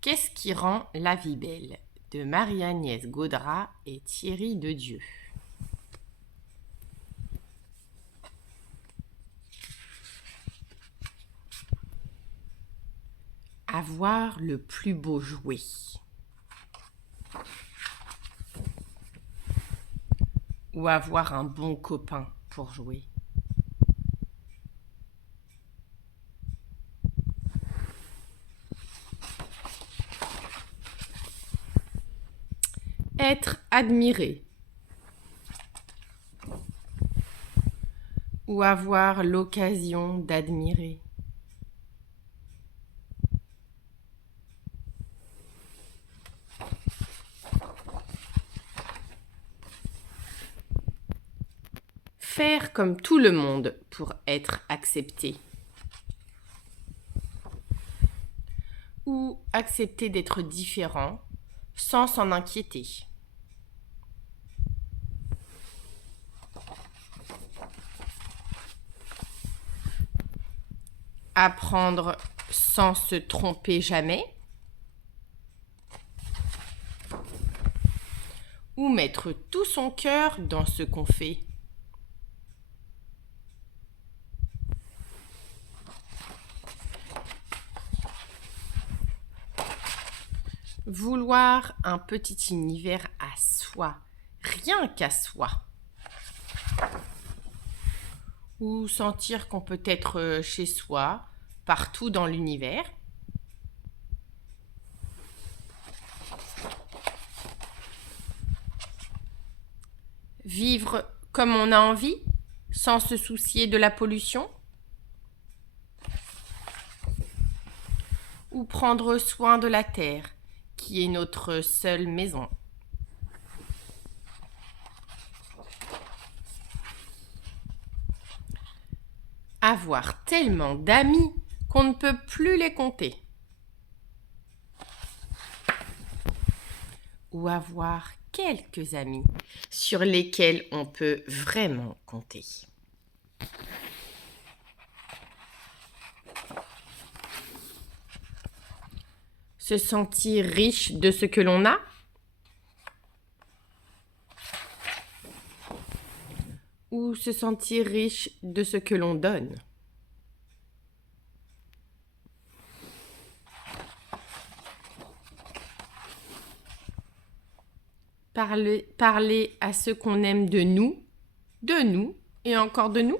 Qu'est-ce qui rend la vie belle? De Marie-Agnès Gaudrat et Thierry Dedieu. Avoir le plus beau jouet. Ou avoir un bon copain pour jouer. Être admiré. Ou avoir l'occasion d'admirer. Faire comme tout le monde pour être accepté. Ou accepter d'être différent sans s'en inquiéter. Apprendre sans se tromper jamais. Ou mettre tout son cœur dans ce qu'on fait. Vouloir un petit univers à soi, rien qu'à soi. Ou sentir qu'on peut être chez soi, partout dans l'univers. Vivre comme on a envie, sans se soucier de la pollution. Ou prendre soin de la terre, qui est notre seule maison. Avoir tellement d'amis qu'on ne peut plus les compter. Ou avoir quelques amis sur lesquels on peut vraiment compter. Se sentir riche de ce que l'on a. Ou se sentir riche de ce que l'on donne. Parler à ceux qu'on aime de nous et encore de nous.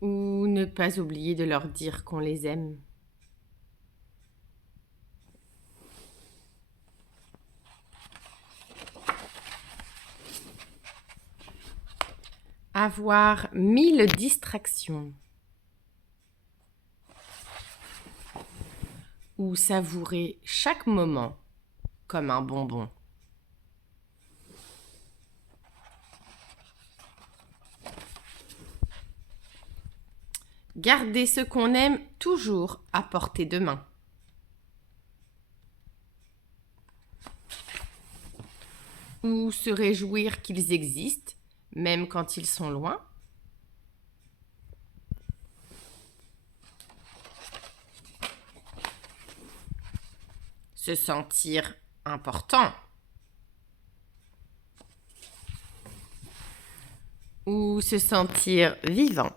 Ou ne pas oublier de leur dire qu'on les aime. Avoir 1000 distractions. Ou savourer chaque moment comme un bonbon. Garder ce qu'on aime toujours à portée de main. Ou se réjouir qu'ils existent, même quand ils sont loin. Se sentir important. Ou se sentir vivant.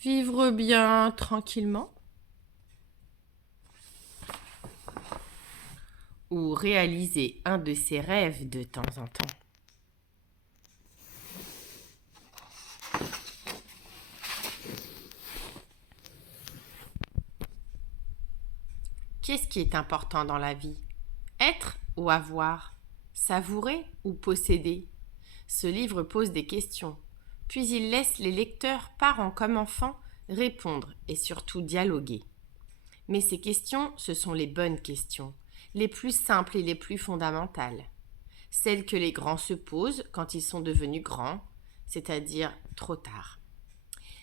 Vivre bien tranquillement. Ou réaliser un de ses rêves de temps en temps. Qu'est-ce qui est important dans la vie? Être ou avoir? Savourer ou posséder? Ce livre pose des questions, puis il laisse les lecteurs, parents comme enfants, répondre et surtout dialoguer. Mais ces questions, ce sont les bonnes questions, les plus simples et les plus fondamentales. Celles que les grands se posent quand ils sont devenus grands, c'est-à-dire trop tard.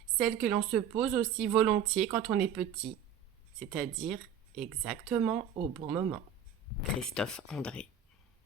Celles que l'on se pose aussi volontiers quand on est petit, c'est-à-dire exactement au bon moment. Christophe André.